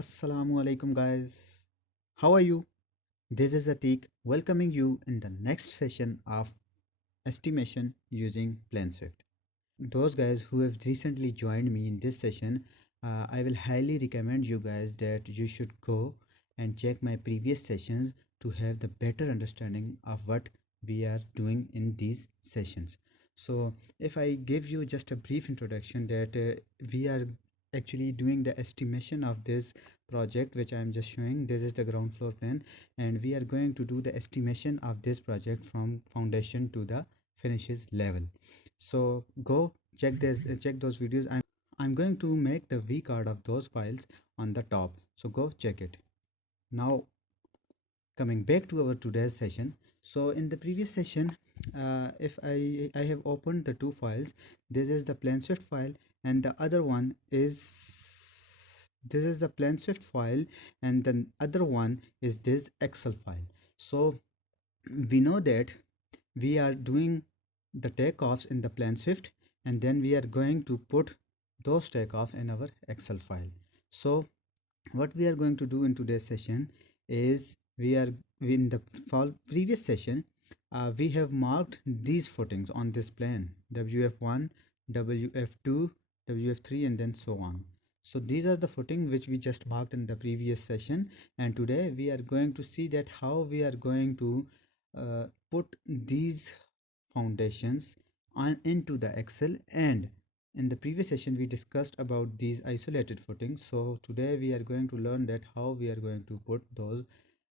Assalamu alaikum, guys. How are you? This is Atik welcoming you in the next session of estimation using Planswift. Those guys who have recently joined me in this session, I will highly recommend you guys that you should go and check my previous sessions to have the better understanding of what we are doing in these sessions. So, if I give you just a brief introduction that we are actually doing the estimation of this project which I am just showing. This is the ground floor plan, and we are going to do the estimation of this project from foundation to the finishes level. So go check this, check those videos. I'm going to make the V card of those files on the top, so go check it. Now coming back to our today's session. So in the previous session, if I have opened the two files. This is the Planswift file, and the other one is this is the Planswift file, and the other one is this Excel file. So we know that we are doing the takeoffs in the Planswift, and then we are going to put those takeoff in our Excel file. So what we are going to do in today's session is we are in the previous session, we have marked these footings on this plan: wf1, wf2, wf3, and then so on. So these are the footing which we just marked in the previous session, and today we are going to see that how we are going to put these foundations on into the Excel. And in the previous session we discussed about these isolated footings, so today we are going to learn that how we are going to put those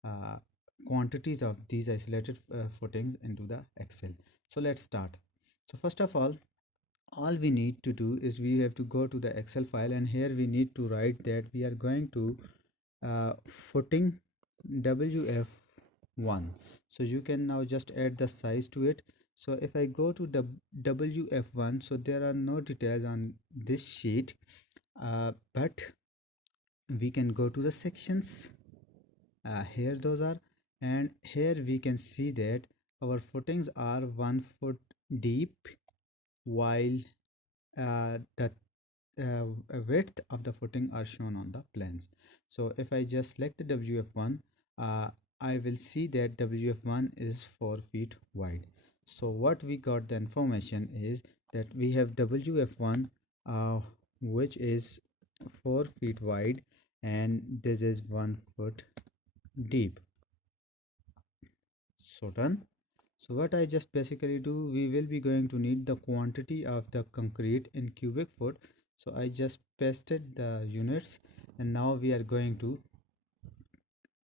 uh, quantities of these isolated footings into the Excel. So let's start. So first of all we need to do is we have to go to the Excel file, and here we need to write that we are going to footing wf1. So you can now just add the size to it. So if I go to the wf1, so there are no details on this sheet, but we can go to the sections. Here those are, and here we can see that our footings are 1 foot deep, while the width of the footing are shown on the plans. So if I just select the wf1, I will see that wf1 is 4 feet wide. So what we got the information is that we have wf1, which is 4 feet wide, and this is 1 foot deep. So done. So what I just basically do, we will be going to need the quantity of the concrete in cubic foot. So I just pasted the units, and now we are going to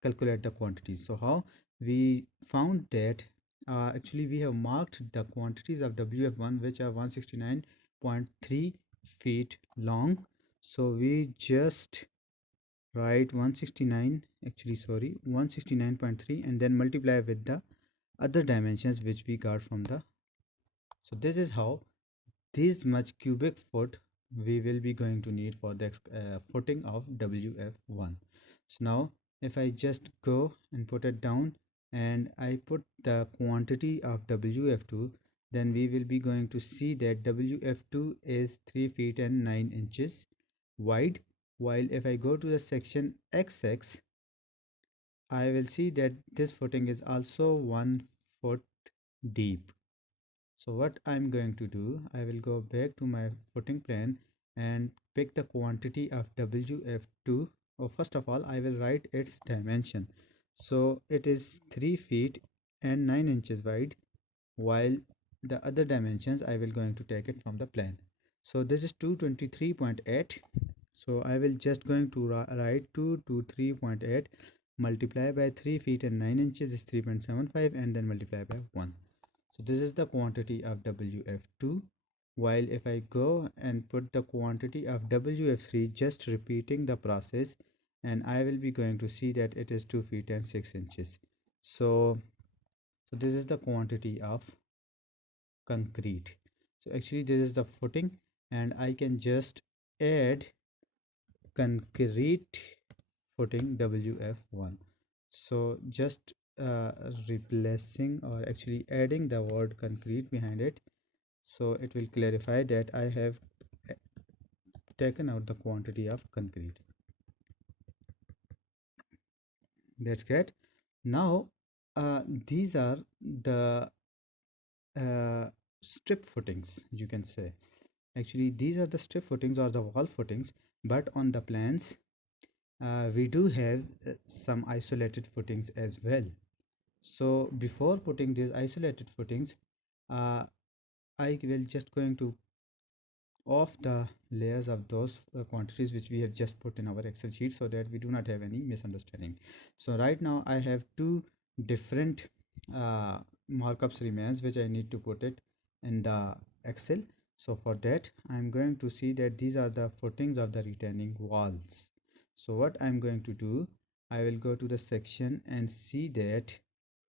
calculate the quantities. So how we found that, actually we have marked the quantities of wf1 which are 169.3 feet long. So we just write 169, actually sorry, 169.3, and then multiply with the other dimensions which we got from the. So this is how this much cubic foot we will be going to need for the footing of wf1. So now if I just go and put it down, and I put the quantity of wf2, then we will be going to see that wf2 is 3 feet and 9 inches wide, while if I go to the section xx, I will see that this footing is also 1 foot deep. So what I'm going to do, I will go back to my footing plan and pick the quantity of wf2. Oh, first of all, I will write its dimension. So it is 3 feet and 9 inches wide, while the other dimensions I will going to take it from the plan. So this is 223.8. So I will just going to write 223.8 multiply by 3 feet and 9 inches is 3.75, and then multiply by 1. So this is the quantity of wf2, while if I go and put the quantity of wf3, just repeating the process, and I will be going to see that it is 2 feet and 6 inches. So this is the quantity of concrete. So actually this is the footing, and I can just add concrete footing wf1. So just replacing, or actually adding the word concrete behind it, so it will clarify that I have taken out the quantity of concrete. That's great. Now, these are the uh, strip footings, you can say. Actually, these are the strip footings or the wall footings, but on the plans, we do have some isolated footings as well. So before putting these isolated footings, uh, I will just going to off the layers of those quantities which we have just put in our Excel sheet so that we do not have any misunderstanding. So right now I have two different uh, markups remains which I need to put it in the Excel. So for that I'm going to see that these are the footings of the retaining walls. So what I'm going to do, I will go to the section and see that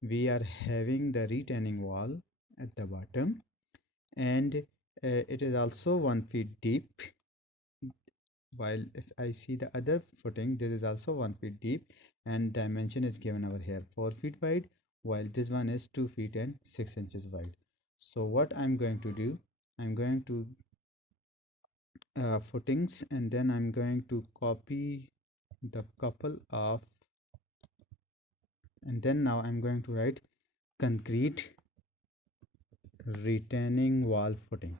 we are having the retaining wall at the bottom, and it is also 1 feet deep, while if I see the other footing this is also 1 feet deep, and dimension is given over here 4 feet wide, while this one is 2 feet and 6 inches wide. So what I'm going to do, I'm going to footings, and then I'm going to copy the couple of, and then now I'm going to write concrete retaining wall footing.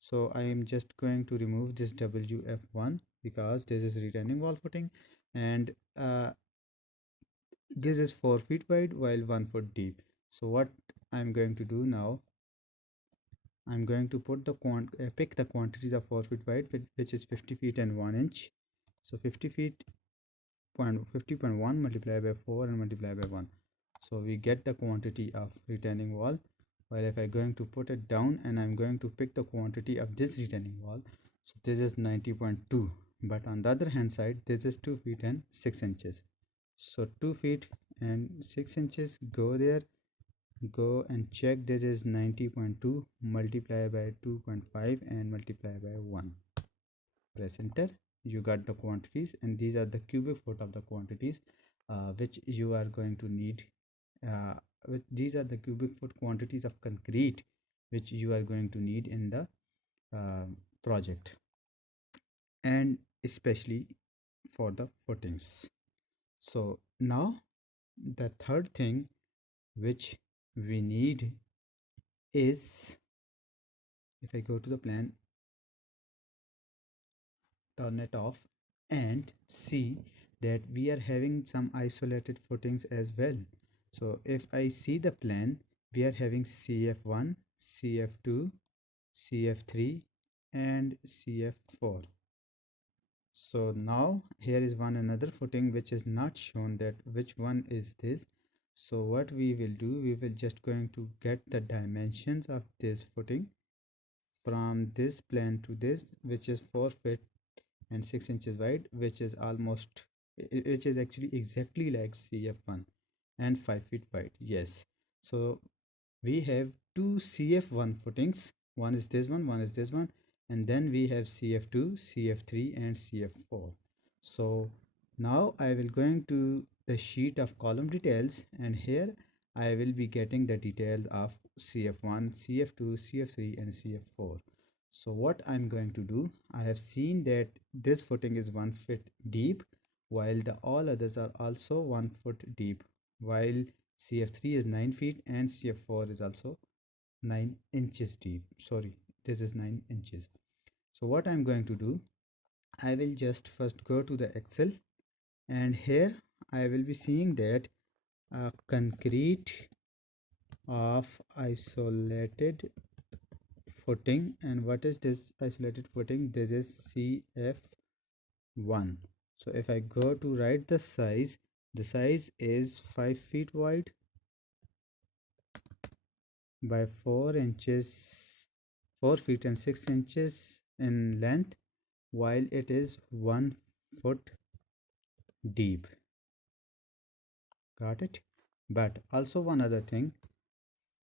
So I am just going to remove this WF1 because this is retaining wall footing, and this is 4 feet wide while 1 foot deep. So what I'm going to do now, I'm going to put the pick the quantities of 4 feet wide, which is 50 feet and 1 inch. So 50 feet point 50.1 multiplied by 4 and multiplied by 1. So we get the quantity of retaining wall. While if I'm going to put it down and I'm going to pick the quantity of this retaining wall, so this is 90.2, but on the other hand side this is 2 feet and 6 inches. So 2 feet and 6 inches, go there, go and check, this is 90.2 multiplied by 2.5 and multiplied by 1. Press enter, you got the quantities, and these are the cubic foot of the quantities which you are going to need. These are the cubic foot quantities of concrete which you are going to need in the project, and especially for the footings. So now the third thing which we need is, if I go to the plan, turn it off, and see that we are having some isolated footings as well. So if I see the plan, we are having CF1, CF2, CF3 and CF4. So now here is one another footing which is not shown, that which one is this. So what we will do, we will just going to get the dimensions of this footing from this plan to this, which is 4 feet and 6 inches wide, which is almost, which is actually exactly like CF1, and 5 feet wide. Yes, so we have two CF1 footings, one is this one is this one, and then we have CF2, CF3 and CF4. So now I will going to the sheet of column details, and here I will be getting the details of CF1, CF2, CF3 and CF4. So what I'm going to do, I have seen that this footing is 1 foot deep, while the all others are also 1 foot deep, while CF3 is 9 feet and CF4 is also 9 inches deep. Sorry, this is 9 inches. So what I'm going to do, I will just first go to the Excel, and here I will be seeing that concrete of isolated footing. And what is this isolated footing? This is CF1. So if I go to write the size is 5 feet wide by 4 inches, 4 feet and 6 inches in length, while it is 1 foot deep. Got it? But also one other thing,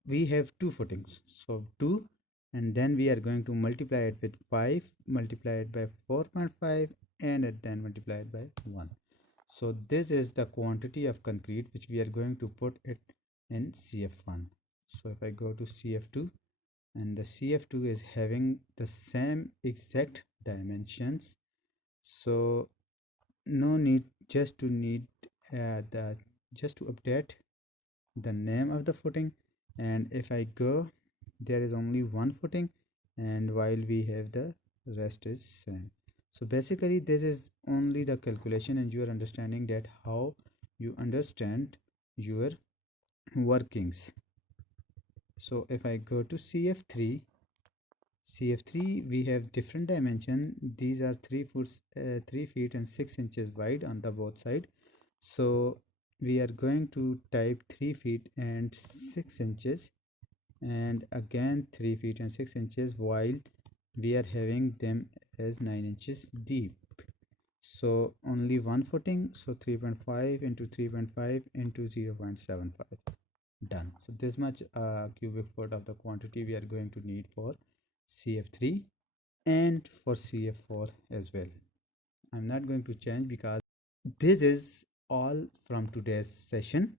we have two footings, so 2, and then we are going to multiply it with 5, multiply it by 4.5, and then multiply it by 1. So this is the quantity of concrete which we are going to put it in CF1. So if I go to CF2, and the CF2 is having the same exact dimensions, so no need just to need the just to update the name of the footing, and if I go, there is only one footing, and while we have the rest is same. So basically this is only the calculation, and you are understanding that how you understand your workings. So if I go to CF3 we have different dimension. These are 3 feet and 6 inches wide on the both side. So we are going to type 3 feet and 6 inches, and again 3 feet and 6 inches, while we are having them as 9 inches deep. So only one footing, so 3.5 into 3.5 into 0.75, done. So this much cubic foot of the quantity we are going to need for CF3 and for CF4 as well. I'm not going to change because this is all from today's session.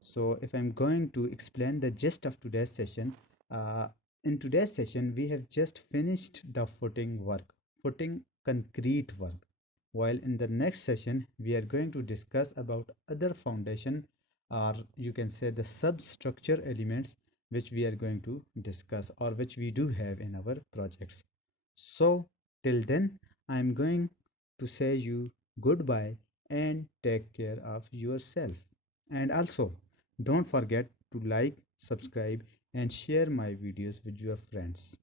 So if I'm going to explain the gist of today's session, uh, in today's session we have just finished the footing work, footing concrete work, while in the next session we are going to discuss about other foundation, or you can say the substructure elements, which we are going to discuss or which we do have in our projects. So till then I'm going to say you goodbye and take care of yourself. And also, don't forget to like, subscribe, and share my videos with your friends.